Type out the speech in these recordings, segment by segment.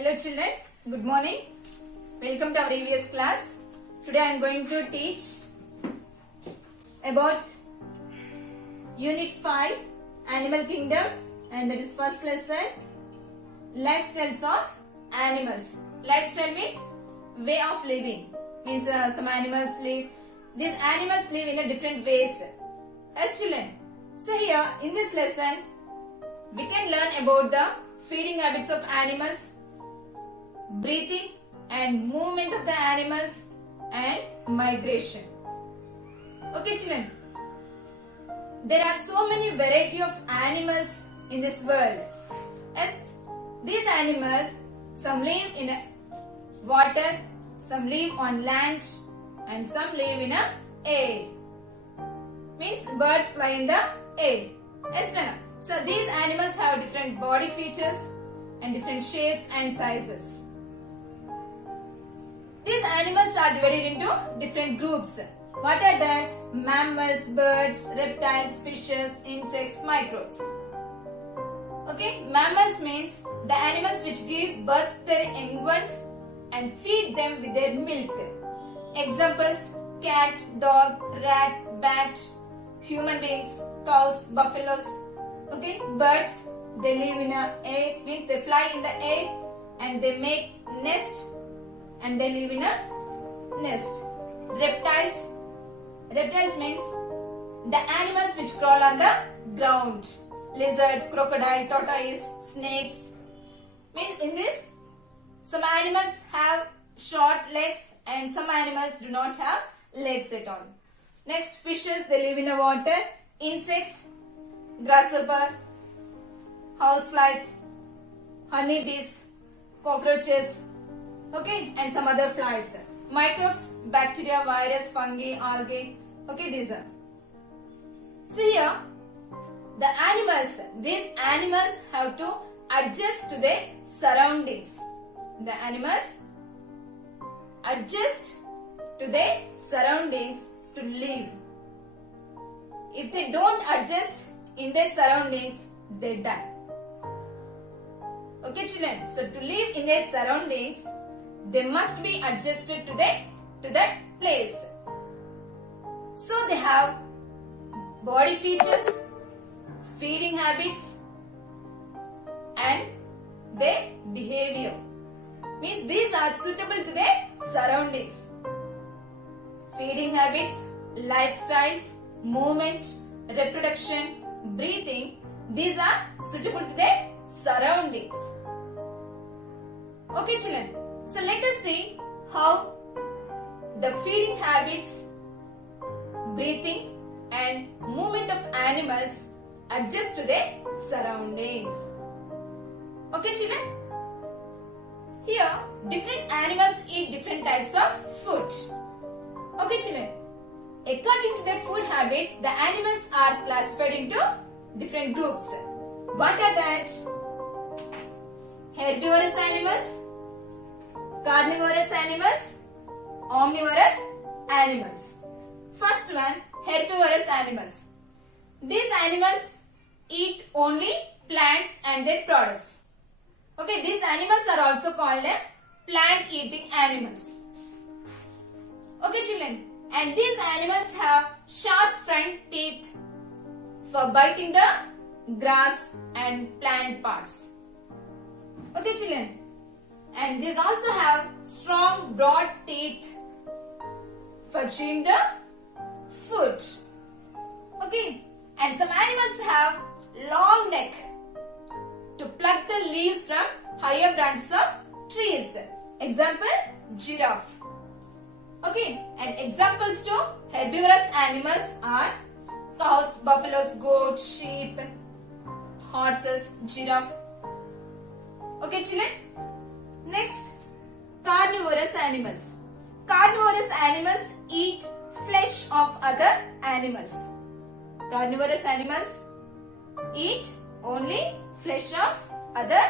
Hello children, good morning. Welcome to our EVS class. Today I am going to teach about Unit 5 Animal Kingdom, and that is first lesson, Lifestyles of Animals. Lifestyle means way of living. Means some animals live. These animals live in a different ways. As children. So here in this lesson we can learn about the feeding habits of animals, breathing and movement of the animals, and migration. Okay children, there are so many variety of animals in this world. As these animals, some live in water, some live on land, and some live in air. Means birds fly in the air. Yes, Nana? So these animals have different body features and different shapes and sizes. These animals are divided into different groups. What are that? Mammals, birds, reptiles, fishes, insects, microbes. Okay, mammals means the animals which give birth to their young ones and feed them with their milk. Examples: cat, dog, rat, bat, human beings, cows, buffaloes. Okay, birds, they live in the air, means they fly in the air and they make nest and they live in a nest. Reptiles means the animals which crawl on the ground. Lizard, crocodile, tortoise, snakes. Means in this, some animals have short legs and some animals do not have legs at all. Next, fishes, they live in the water. Insects, grasshopper, houseflies, honeybees, cockroaches, okay, and some other flies. Microbes, bacteria, virus, fungi, algae. Okay, these are. So here, these animals have to adjust to their surroundings. The animals adjust to their surroundings to live. If they don't adjust in their surroundings, they die. Okay children, so to live in their surroundings, they must be adjusted to that place. So they have body features, feeding habits, and their behavior. Means these are suitable to their surroundings. Feeding habits, lifestyles, movement, reproduction, breathing, these are suitable to their surroundings. Okay children, so let us see how the feeding habits, breathing and movement of animals adjust to their surroundings. Okay children, here different animals eat different types of food. Okay children, according to their food habits, the animals are classified into different groups. What are that? Herbivorous animals, carnivorous animals, omnivorous animals. First one, herbivorous animals. These animals eat only plants and their products. Okay, these animals are also called plant-eating animals. Okay children, and these animals have sharp front teeth for biting the grass and plant parts. Okay children, and these also have strong broad teeth for chewing the food. Okay, and some animals have long neck to pluck the leaves from higher branches of trees. Example, giraffe. Okay, and examples to herbivorous animals are cows, buffaloes, goats, sheep, horses, giraffe. Okay children, next, carnivorous animals. Carnivorous animals eat flesh of other animals. Carnivorous animals eat only flesh of other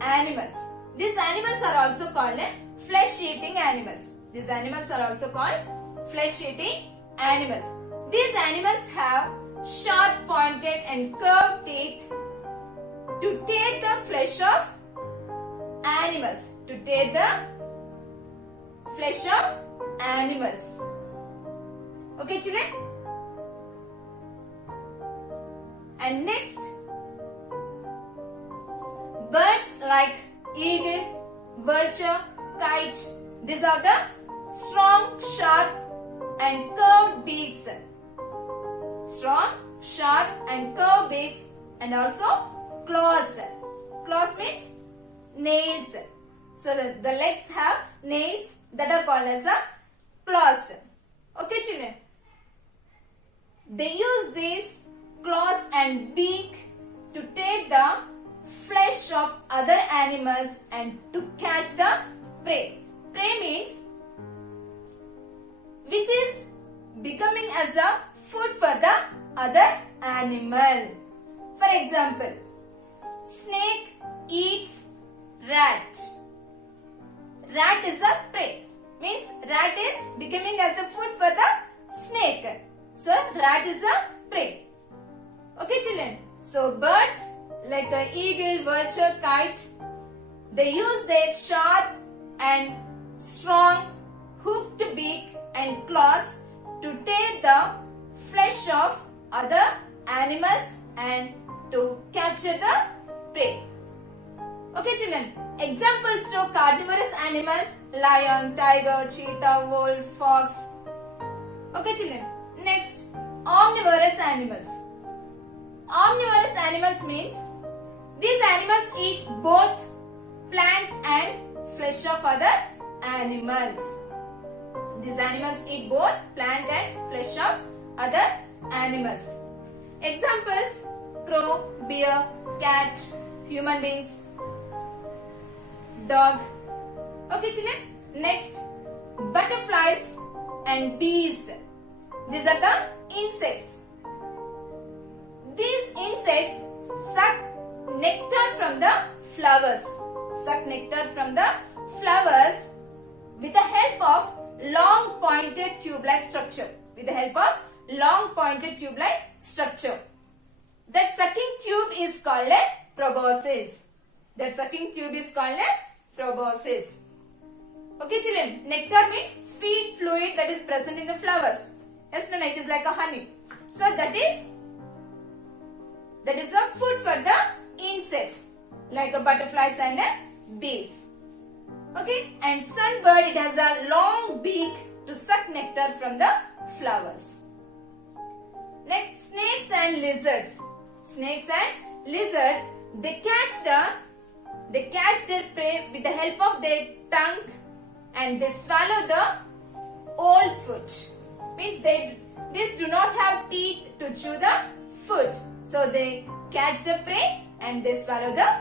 animals. These animals are also called flesh-eating animals. These animals are also called flesh-eating animals. These animals have sharp pointed and curved teeth to take the flesh of animals. To take the flesh of animals. Okay, children? And next, birds like eagle, vulture, kite. These are the strong, sharp and curved beaks. Strong, sharp and curved beaks, and also claws. Claws means nails. So the legs have nails that are called as a claws. Okay, children. They use these claws and beak to take the flesh of other animals and to catch the prey. Prey means which is becoming as a food for the other animal. For example, snake eats rat. Rat is a prey. Means rat is becoming as a food for the snake. So rat is a prey. Okay, children. So birds like the eagle, vulture, kite, they use their sharp and strong hooked beak and claws to take the flesh of other animals and to capture the prey. Okay, children. Examples to carnivorous animals: lion, tiger, cheetah, wolf, fox. Okay, children. Next, omnivorous animals. Omnivorous animals means these animals eat both plant and flesh of other animals. These animals eat both plant and flesh of other animals. Examples: crow, bear, cat, human beings, dog. Okay, children. Next, butterflies and bees. These are the insects. These insects suck nectar from the flowers. Suck nectar from the flowers with the help of long pointed tube-like structure. With the help of long pointed tube-like structure. That sucking tube is called a proboscis. That sucking tube is called a proboscis. Okay, children. Nectar means sweet fluid that is present in the flowers. Yes, no, it is like a honey. So that is a food for the insects like a butterflies and bees. Okay, and sunbird, it has a long beak to suck nectar from the flowers. Next, snakes and lizards. Snakes and lizards, they catch their prey with the help of their tongue and they swallow the whole food. Means these do not have teeth to chew the food. So they catch the prey and they swallow the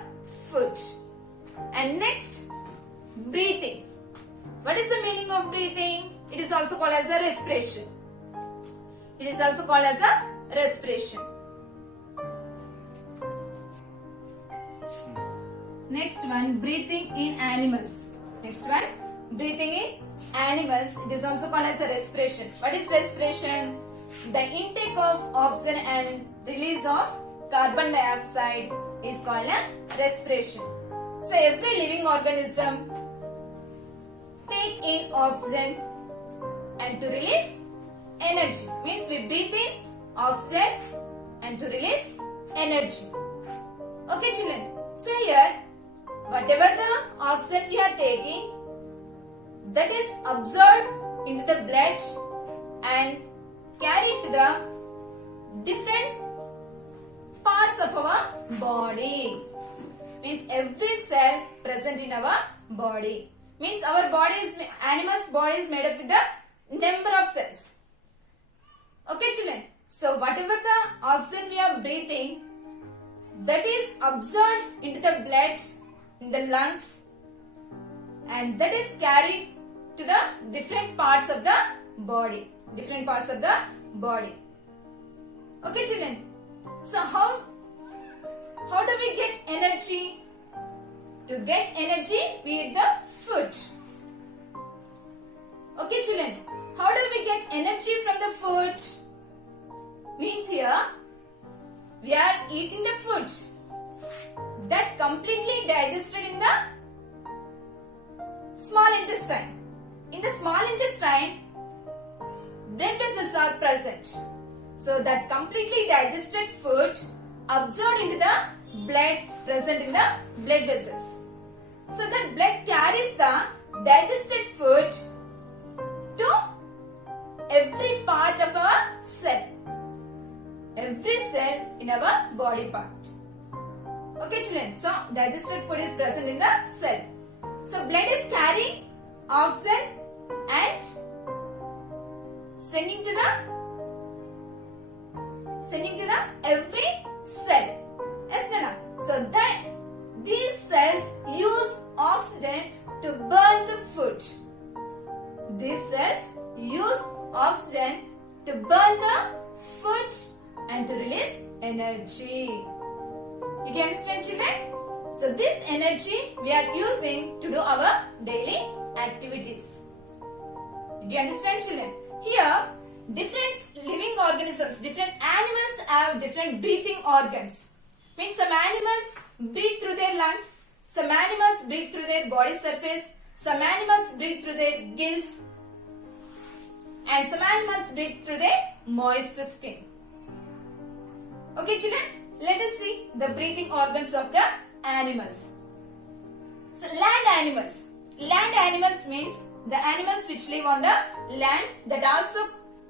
food. And next, breathing. What is the meaning of breathing? It is also called as a respiration. It is also called as a respiration. Next one, breathing in animals. Next one, breathing in animals. It is also called as a respiration. What is respiration? The intake of oxygen and release of carbon dioxide is called a respiration. So every living organism take in oxygen and to release energy. Means we breathe in oxygen and to release energy. Okay, children. So here, whatever the oxygen we are taking, that is absorbed into the blood and carried to the different parts of our body. Means every cell present in our body. Means our body is, animal's body is made up with the number of cells. Okay, children. So whatever the oxygen we are breathing, that is absorbed into the blood, in the lungs, and that is carried to the different parts of the body. Different parts of the body. Okay, children. So how do we get energy? To get energy, we eat the food. Okay, children. How do we get energy from the food? Means here, we are eating the food that completely digested in the intestine. In the small intestine, blood vessels are present. So that completely digested food absorbed into the blood present in the blood vessels. So that blood carries the digested food to every part of our cell. Every cell in our body part. Okay children, so digested food is present in the cell. So blood is carrying oxygen and sending to the every cell. Yes, Nana. So that these cells use oxygen to burn the food. These cells use oxygen to burn the food and to release energy. Did you understand, children? So this energy we are using to do our daily activities. Did you understand, children? Here, different living organisms, different animals have different breathing organs. Means some animals breathe through their lungs, some animals breathe through their body surface, some animals breathe through their gills, and some animals breathe through their moist skin. Okay children, let us see the breathing organs of the animals. So land animals. Land animals means the animals which live on the land, that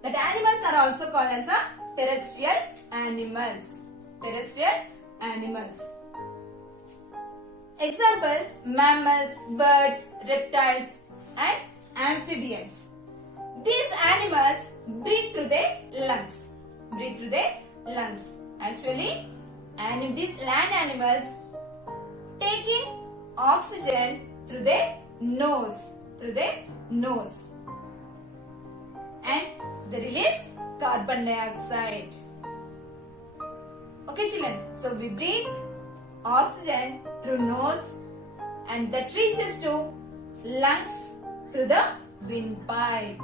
animals are also called as a terrestrial animals. Terrestrial animals. Example, mammals, birds, reptiles and amphibians. These animals breathe through their lungs. Breathe through their lungs. Actually, these land animals taking oxygen through their nose. And they release carbon dioxide. Okay children, so we breathe oxygen through nose and that reaches to lungs through the windpipe.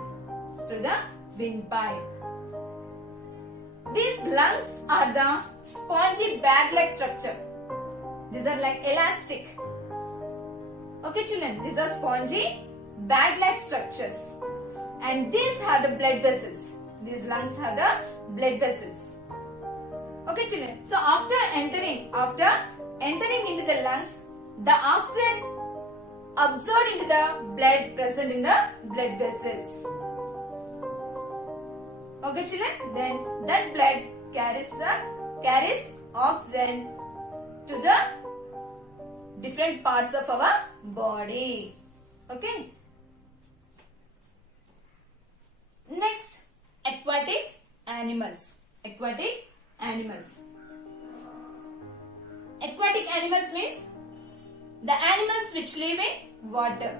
These lungs are the spongy bag-like structure. These are like elastic. Okay children, these are spongy bag-like structures. And these have the blood vessels. These lungs have the blood vessels. Okay children, so after entering into the lungs, the oxygen absorbed into the blood present in the blood vessels. Okay children, then that blood carries oxygen to the different parts of our body. Okay. Next, aquatic animals. Aquatic animals means the animals which live in water.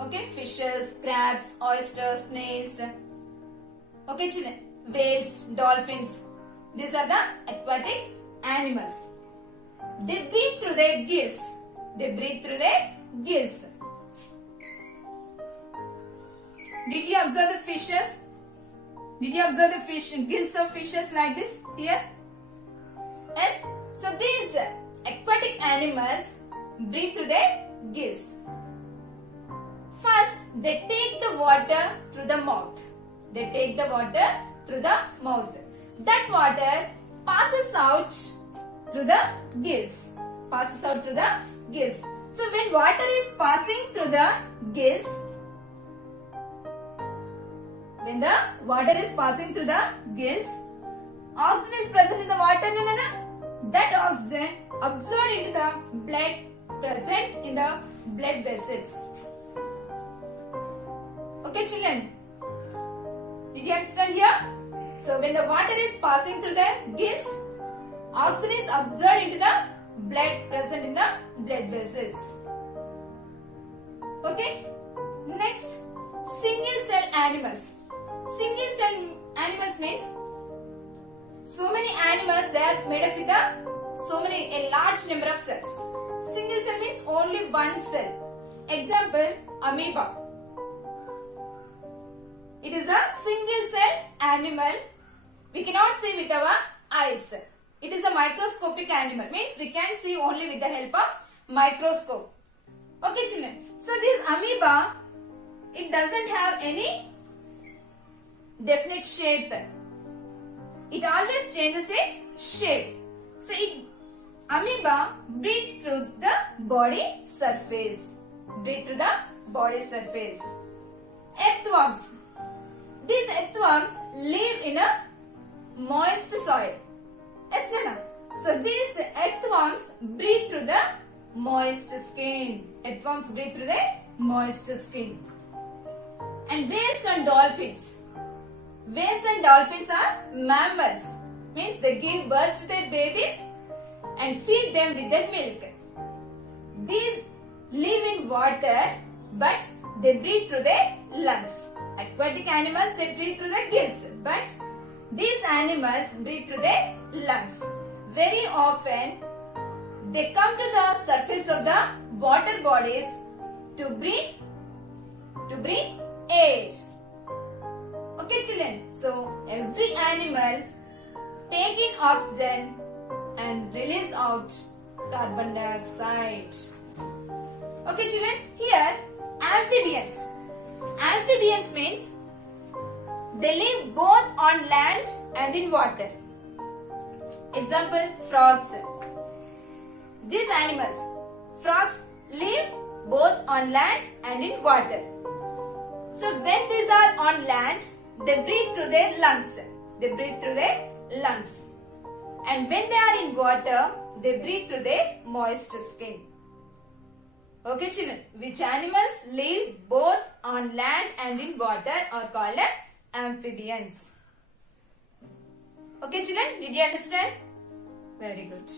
Okay, fishes, crabs, oysters, snails. Okay, children, whales, dolphins. These are the aquatic animals. They breathe through their gills. Did you observe the fishes? Did you observe the gills of fishes like this here? Yes. So these aquatic animals breathe through their gills. First, they take the water through the mouth. That water passes out through the gills. So when water is passing through the gills, oxygen is present in the water. That oxygen absorbed into the blood present in the blood vessels. Okay children, did you understand here? So when the water is passing through the gills, oxygen is absorbed into the blood present in the blood vessels. Okay. Next, single cell animals. Single cell animals means so many animals, they are made up with a large number of cells. Single cell means only one cell. Example, amoeba. It is a single cell animal. We cannot see with our eyes. It is a microscopic animal. Means we can see only with the help of microscope. Okay, children. So this amoeba, it doesn't have any definite shape. It always changes its shape. So amoeba breathes through the body surface. Breathe through the body surface. Earthworms. These earthworms live in a moist soil. Yes, Nana? So these earthworms breathe through the moist skin. Earthworms breathe through the moist skin. And whales and dolphins. Whales and dolphins are mammals. Means they give birth to their babies and feed them with their milk. These live in water but they breathe through their lungs. Aquatic animals, they breathe through their gills, but these animals breathe through their lungs. Very often, they come to the surface of the water bodies to breathe air. Okay, children. So every animal take in oxygen and release out carbon dioxide. Okay, children. Here, amphibians. Amphibians means they live both on land and in water. Example, frogs. These animals, frogs live both on land and in water. So when these are on land, they breathe through their lungs. They breathe through their lungs. And when they are in water, they breathe through their moist skin. Okay, children, which animals live both on land and in water are called amphibians. Okay, children, did you understand? Very good.